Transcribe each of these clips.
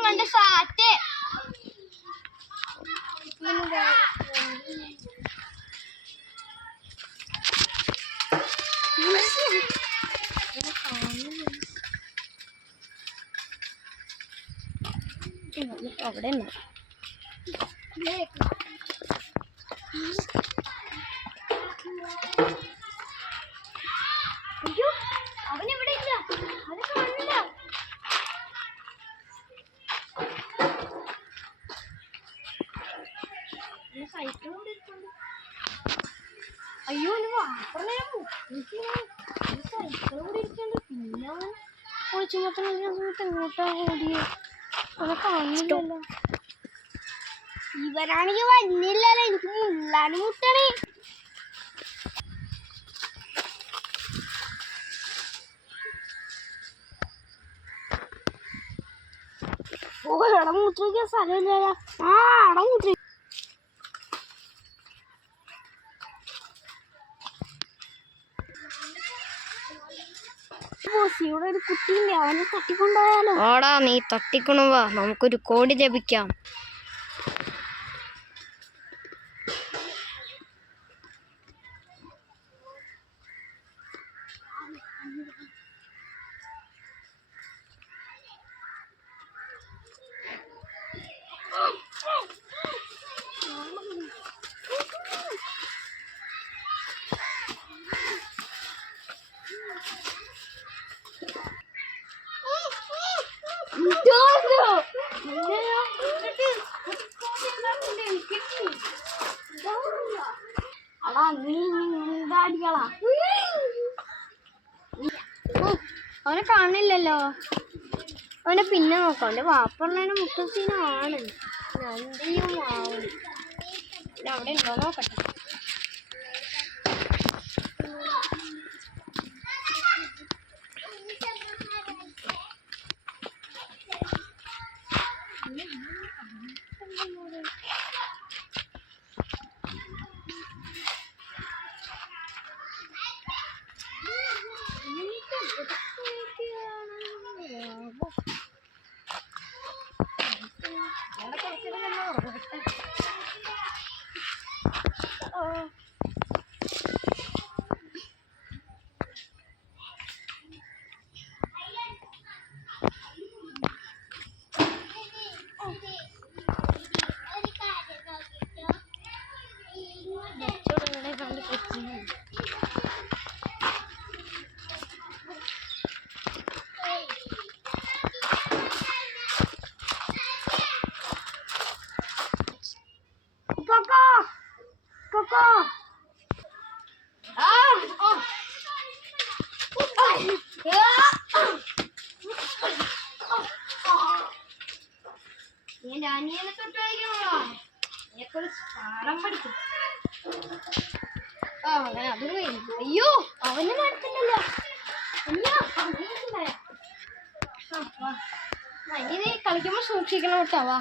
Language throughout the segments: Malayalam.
കണ്ട് സാറ്റ് അവിടെ അയ്യോ അവനെവിടെ ഇല്ല അത് കാണില്ല സൈക്കിൾ കൊണ്ടിരിക്കുന്നു അയ്യോ വാപ്പറയാമോ സൈക്കിൾ കൂടി ഇരിക്കണ്ട് പിന്നെ അവൻ പൊളിച്ചു മൊത്തം സമയത്ത് എങ്ങോട്ടാ ഓടിയോ അവനെ കാണില്ലല്ലോ ഇവരാണെങ്കിൽ വന്നില്ലല്ലോ എനിക്ക് മുള്ളാണ് മുട്ടണേ ഓ ഇടമുട്ടിരിക്കാൻ സ്ഥലമില്ല ആ ഇടമുട്ടി ഇവിടെ ഒരു കുട്ടിയില്ലേ അവനെ തട്ടിക്കൊണ്ടുപോയാലോ ആടാ നീ തട്ടിക്കൊണ്ടുവാ നമുക്കൊരു കോടി ലഭിക്കാം അവനെ കാണില്ലല്ലോ അവനെ പിന്നെ നോക്കാം അവന്റെ വാപ്പുള്ളതിന് മുത്തസീനാണ് നന്ദിയും ആവും അവിടെ ഉണ്ടോ നോക്കട്ടെ അനിയനെ തൊട്ട് കളിക്കണോ എനിക്കൊരു പാഠം പഠിക്കും അങ്ങനെ അത് അയ്യോ അവന് നടത്തില്ലല്ലോ ഇനി കളിക്കുമ്പോ സൂക്ഷിക്കണം കേട്ടോ വാ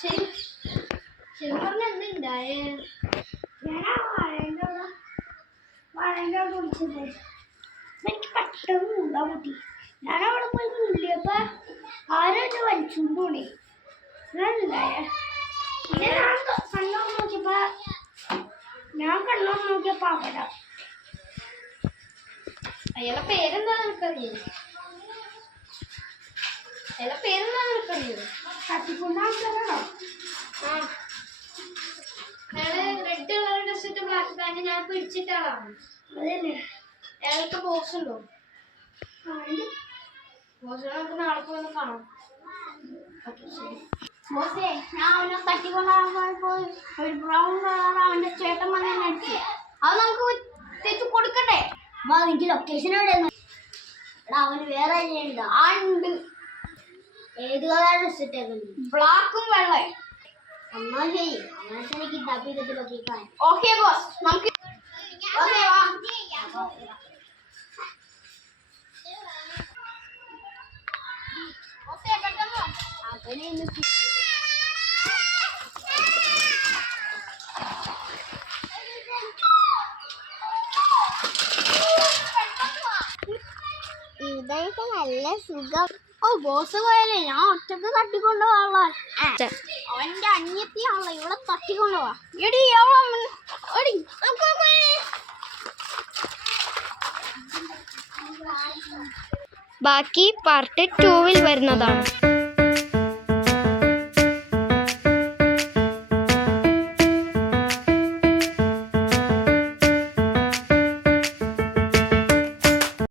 ശരി പറഞ്ഞ എന്തുണ്ടായേ വളൻ്റെ കുടിച്ചത് എനിക്ക് പെട്ടെന്ന് ഉണ്ടാ കുട്ടി ഞാനവിടെ പോയി മുള്ളിയപ്പോ ആരോ എന്നെ വലിച്ചുകൊണ്ട് പോണേ ഉണ്ടായ പിന്നെ ഞാൻ കണ്ണോന്ന് നോക്കിയപ്പോ അവിടെ അയാളെ പേരെന്താ നിനക്കറിയോ അയാളെ പേരെന്താ നിനക്കറിയോ തട്ടിക്കൊണ്ടാണോ ആ അയാള് റെഡ് കളർ ഡ്രസ് ഇട്ട് ബ്ലാക്ക് പാന്റ് ഞാൻ പിടിച്ചിട്ടാളാണ് അതന്നെ അയാൾക്ക് ബോക്സ് ഉണ്ടോ ബോസ് നമുക്ക് നാളെ പോയി കാണാം ബോസേ ഞാൻ അവനെ തട്ടിക്കൊണ്ടാകുമ്പോ ഒരു ബ്രൗൺ കളർ അവന്റെ ചേട്ടൻ വന്ന് അടിച്ചു അത് നമുക്ക് തിരിച്ചു കൊടുക്കണ്ടേ എനിക്ക് ലൊക്കേഷൻ എവിടെ അവന് വേറെ ഉണ്ട്. ഏത് കളറാണ് ഇഷ്ടം? ബ്ലാക്കും വെള്ളേ. എന്നാ ശരി, എനിക്ക് തപ്പിതൊക്കെ. ഓക്കെ ബോസ്, നമുക്ക് ഇതൊക്കെ നല്ല സുഖം. ഓ ബോസ് പോയാലേ ഞാൻ ഒറ്റക്ക് തട്ടിക്കൊണ്ടുപോകാനുള്ള അവന്റെ അനിയത്തിയാണല്ലോ ഇവിടെ തട്ടിക്കൊണ്ടുപോവാ. എടി ബാക്കി പാർട്ട് 2 വരുന്നതാണ്.